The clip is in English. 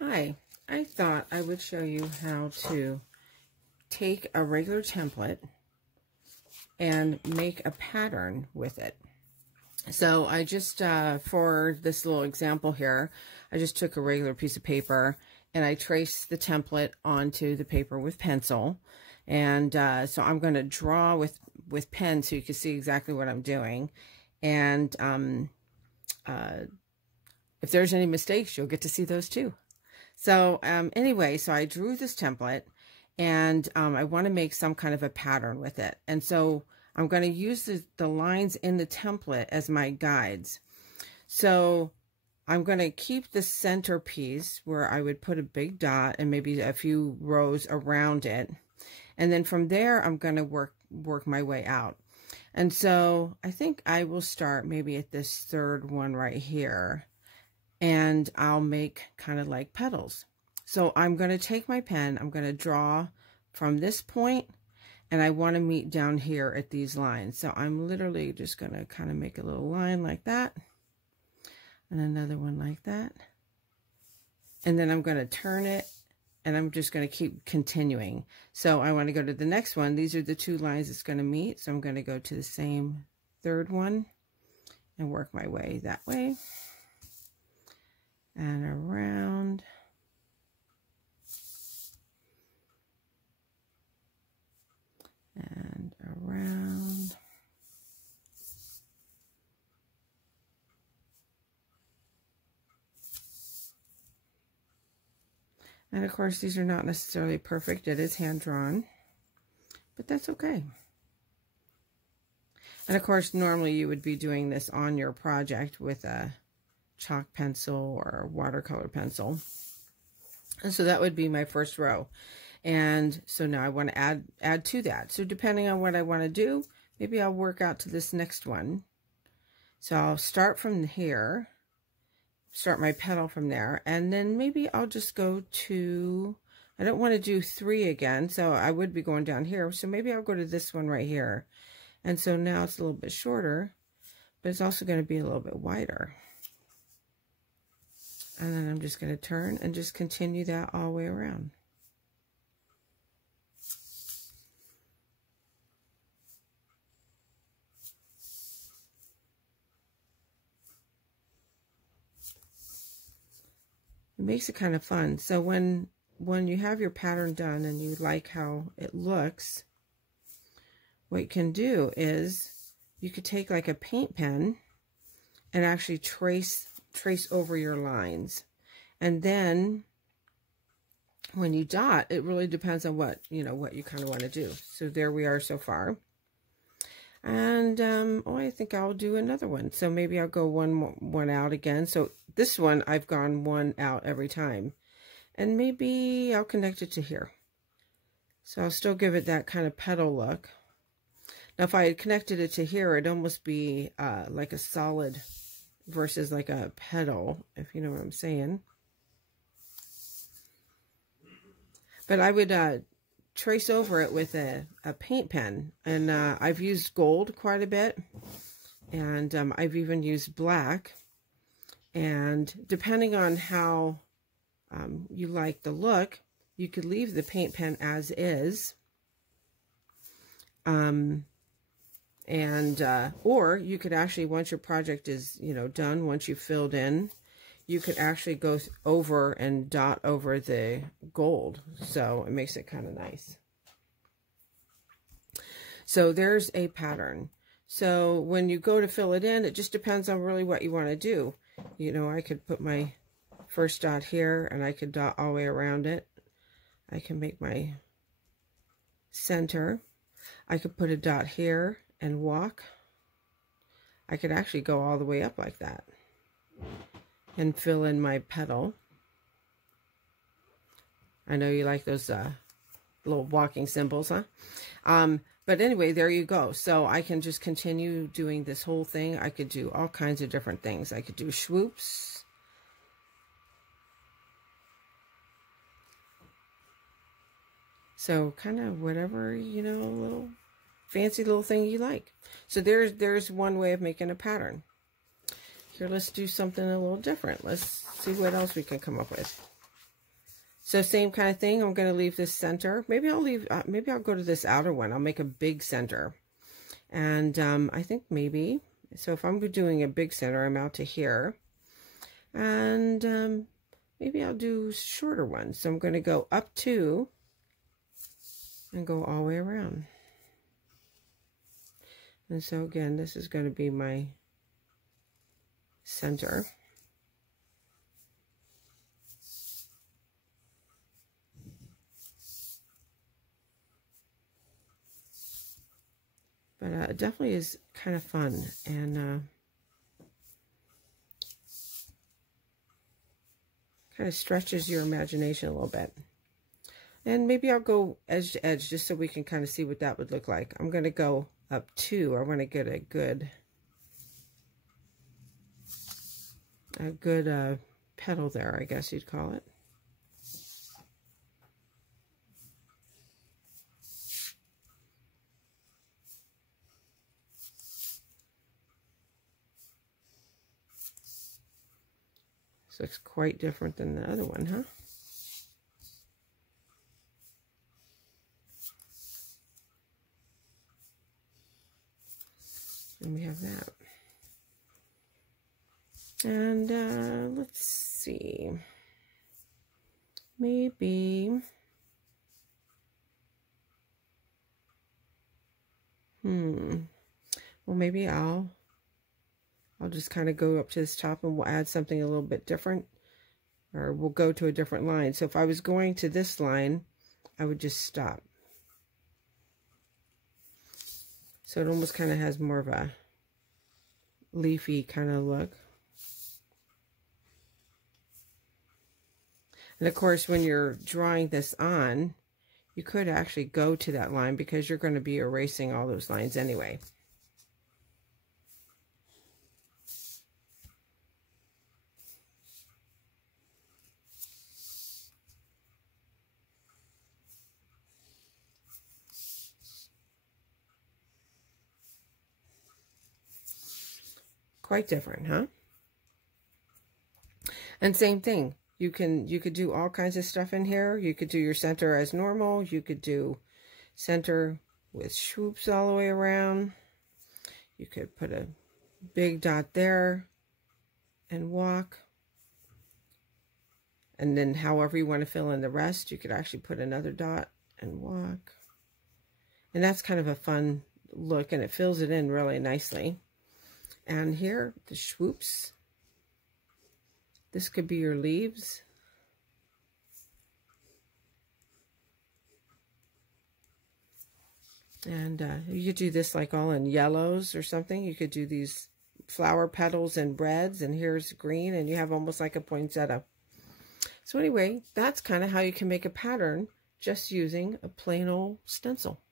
Hi, I thought I would show you how to take a regular template and make a pattern with it. So I just, for this little example here, I just took a regular piece of paper and I traced the template onto the paper with pencil. And so I'm going to draw with pen so you can see exactly what I'm doing. And if there's any mistakes, you'll get to see those too. So anyway, so I drew this template and I want to make some kind of a pattern with it. And so I'm going to use the lines in the template as my guides. So I'm going to keep the center piece where I would put a big dot and maybe a few rows around it. And then from there, I'm going to work my way out. And so I think I will start maybe at this third one right here. And I'll make kind of like petals. So I'm going to take my pen, I'm going to draw from this point, and I want to meet down here at these lines. So I'm literally just going to kind of make a little line like that, and another one like that. And then I'm going to turn it, and I'm just going to keep continuing. So I want to go to the next one. These are the two lines it's going to meet. So I'm going to go to the same third one and work my way that way. And around. And around. And of course, these are not necessarily perfect. It is hand drawn, but that's okay. And of course, normally you would be doing this on your project with a chalk pencil or watercolor pencil. And so that would be my first row. And so now I want to add to that. So depending on what I want to do, maybe I'll work out to this next one. So I'll start from here, start my petal from there, and then maybe I'll just go to, I don't want to do 3 again, so I would be going down here. So maybe I'll go to this one right here. And so now it's a little bit shorter, but it's also going to be a little bit wider. And then I'm just going to turn and just continue that all the way around. It makes it kind of fun. So when you have your pattern done and you like how it looks, what you can do is you could take like a paint pen and actually trace over your lines. And then when you dot, it really depends on what you kind of want to do. So there we are so far. And I think I'll do another one. So maybe I'll go one out again. So this one, I've gone one out every time. And maybe I'll connect it to here. So I'll still give it that kind of petal look. Now, if I had connected it to here, it'd almost be like a solid versus like a petal, if you know what I'm saying. But I would trace over it with a paint pen. And I've used gold quite a bit. And I've even used black. And depending on how you like the look, you could leave the paint pen as is. Or you could actually, once your project is, done, once you've filled in, you could actually go over and dot over the gold. So it makes it kind of nice. So there's a pattern. So when you go to fill it in, it just depends on really what you want to do. I could put my first dot here and I could dot all the way around it. I can make my center. I could put a dot here and walk. I could actually go all the way up like that and fill in my petal. I know you like those little walking symbols, huh? But anyway, there you go. So I can just continue doing this whole thing. I could do all kinds of different things. I could do swoops. So kind of whatever, little fancy little thing you like. So there's one way of making a pattern. Here, let's do something a little different. Let's see what else we can come up with. So same kind of thing. I'm going to leave this center. Maybe I'll go to this outer one. I'll make a big center. And I think maybe, so if I'm doing a big center, I'm out to here. And maybe I'll do shorter ones. So I'm going to go up 2 and go all the way around. And so again, this is going to be my center. But it definitely is kind of fun, and kind of stretches your imagination a little bit. And maybe I'll go edge to edge just so we can kind of see what that would look like. I'm going to go up 2. I want to get a good petal there, I guess you'd call it. This looks quite different than the other one, huh? And we have that. And let's see. Maybe. Well, maybe I'll just kind of go up to this top and we'll add something a little bit different, or we'll go to a different line. So if I was going to this line, I would just stop. So it almost kind of has more of a leafy kind of look. And of course, when you're drawing this on, you could actually go to that line because you're going to be erasing all those lines anyway. Quite different, huh? And same thing. You could do all kinds of stuff in here. You could do your center as normal. You could do center with swoops all the way around. You could put a big dot there and walk. And then however you want to fill in the rest, you could actually put another dot and walk. And that's kind of a fun look, and it fills it in really nicely. And here, the swoops. This could be your leaves. And you could do this like all in yellows or something. You could do these flower petals and reds, and here's green, and you have almost like a poinsettia. So anyway, that's kind of how you can make a pattern just using a plain old stencil.